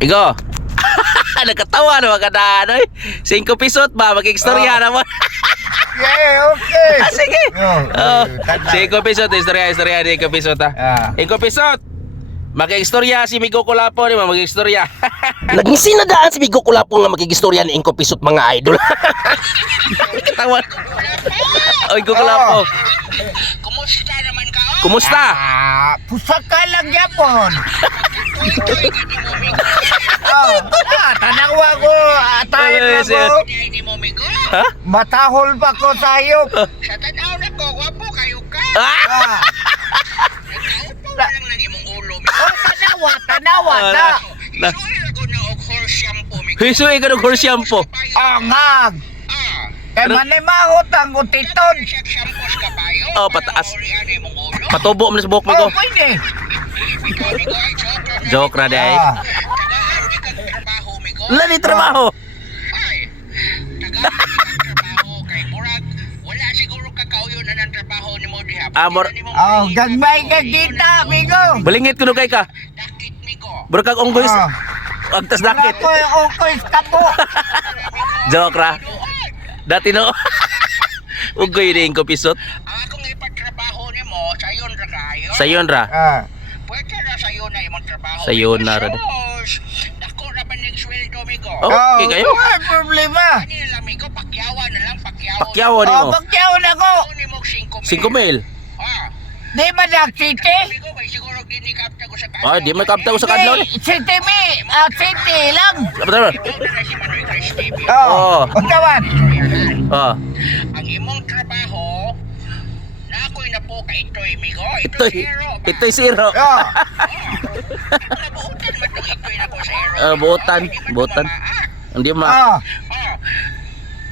Igo. Nagkatawa na mga kadaan eh. 5 pisot ba? Mag-istorya Oh. naman. Yeah, okay. Ah, Sige. Oh, Oh, tanda. 5 pisot. Istorya, istorya. 5 pisot ha. Ah. 5 pisot. Mag-istorya si Migo Kulapo ni mag-istorya. Naging sinadaan si Bigo Kulapo nga magkigistorya ni Inko Pisot mga idol. Katawa. Oy, Migo Kulapo. Kumusta naman ka? Oh, Kumusta? Pusaka lang yapon. oh, ah, tanawa ko, ah, tayo Wala, na ko. Ha? Matahol pa ko sayop. Sa tanaw na ko, wapo kayo ka. Ah! Ah, Nagkaupo na lang ng imong ulo, oh, tanawa, tanawa Ah, ta. na- Isuil ako na og horse shampoo. Hisuy ka ng horse shampoo. Angag. Kay manimahot ang utiton. Oh, pataas. Patubo mo sa buhok Oh, Migo. pwede. Ikaw, migo, ay joke na. Day. Ah. Lali trabaho. Ni mo diha. Ah, oh, gagmay ka kita, amigo. Balingit ko kay ka. Dakit. Bro kag unggoy. Ah. Agtas dakit. Ako, okay, kapo. Joke ra. Dati no. Unggoy ni Inko Pisot. Ang akong ipagtrabaho ni mo, sayon ra kayo. Sayon ra. Ah, Pwede na sayon na imong trabaho. Sayon na ra. Dako na ba ning sweldo, migo? Oh, okay kayo. Wala problema. Kanila, migo, pakyawan na lang, pakyawan. Pakyaw ni Oh, mo. pagyawan ako. Pakyawan ni mo 5 5 mil. Ah, Di ba nagsiti? migo, may siguro dinikapta ko sa kanto. Ay, di man kapta ko sa kadlaw ni. Di, City me. Ah, si Manoy Chris TV. Oh, Oh. Istoryahan. Oh. Ang imong trabaho, na ako'y na po ka ito'y, migo. Ito'y hero ito'y zero. Oh, Nabuutan man itong ito'y na ko sa hero. Ah, buutan, buutan. Hindi ma. Ah,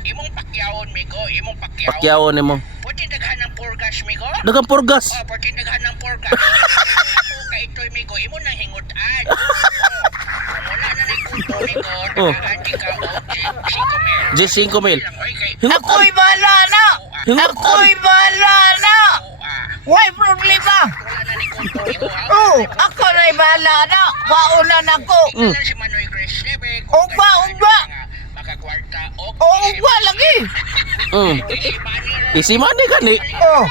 imong pakyawon, migo. Imong pakyawon. pakyaw ni mo. Pwede daghan ng purgas, migo. Dagang purgas. Oh, pwede daghan ng purgas. Ka ito'y, migo. Imo nang hingutan. Wala na rin kuto, migo. Oh. Di ka o 5 mil. Just 5 mil. Lang, oy, kay- Hingot Ako'y bahala na. Hingot Ako'y bahala na. Why problema? Wala na migo. ha? Oh, ako na'y bahala na. Paunan ako. Mm. Si Manoy Chris TV. Ugba, ugba. Makakwarta. o Oh, ugwa lagi. Mm. Isi money gani. Oh,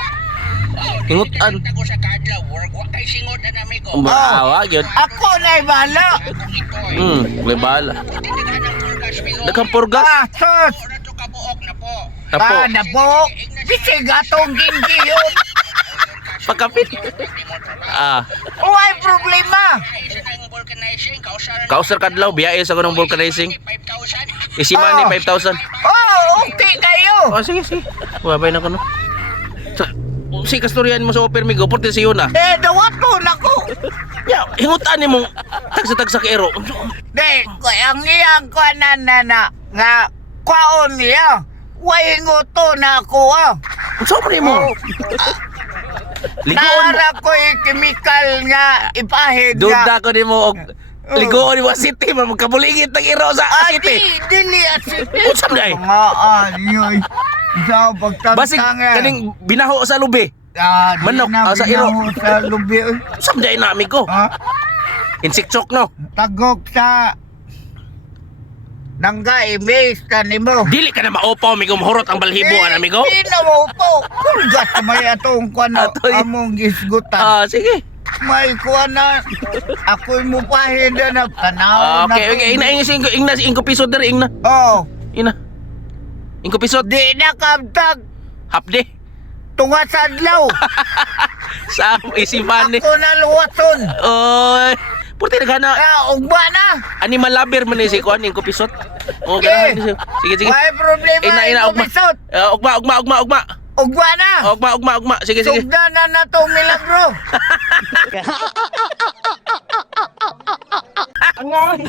Hingutan. Tago sa kadlaw, work wa kay singot na nami ko. Baawa gyud. ako na'y bahala. Akong itoy. Mm, may bala. Buti daghan ng purgas. Ah, sus. Kabuok na po. Tapo. Ah, nabo. Bisig atong gingi yun. Pagkapit. Ah, Why problema? Na kausar kadlaw biyahe sa kanong vulcanizing. 5,000. Isi money Oh. 5,000. Oh, okay kayo. Oh, sige, sige. Wabay na ko no. Si kastoryan mo sa Upper Migo, porte si Yuna. Eh, dawato na ko. Ya, hingutan ni mong tagsa-tagsa kero. Di, ko ang iyang kwanan na na nga kwaon niya. Way nguto na ako ah. Man mo? Ligoon mo. Nara ko yung chemical nga ipahid nga. Duda ko ni mo og ligoon ni mo city man magkabulingit ng iro sa Ah, di, city. dili at city. Unsa man ay? Nga, ah, yoy. Sa. Basig kaning binaho sa lubi. Ah, di manok, na ah, sa iro. Sa lubi. oy. Unsa man ay nami ko? Ha? Insektsok no. Tagok sa nangga imis ka nimo. Dili ka na maupaw mi humurot ang balhibo amigo. Di na mo po. Kurgat may atong kwan Atoy. among gisgutan. Ah, sige. May kwan na ako'y mo pahinda na Ah, tanaw okay, okay. Ina ina sing ina sing piso diri ina. Oh, Ina. Ingko piso di na kabtag hapde. Tunga sa adlaw. Sa isipan ni. Ako na luwaton. Oy. Purti naghana Ah, ugba na. animal lover man ni si kuan ingko pisot. Oh, Okay. ganahan ni. Sige, sige. May problema. Ina, ina, ugma. Ah, ugma, ugma, ugma, ugma. Ugba na. Ugma, ugma, ugma. Sige, sige. Sugdanan na tong milagro. Nga, oy.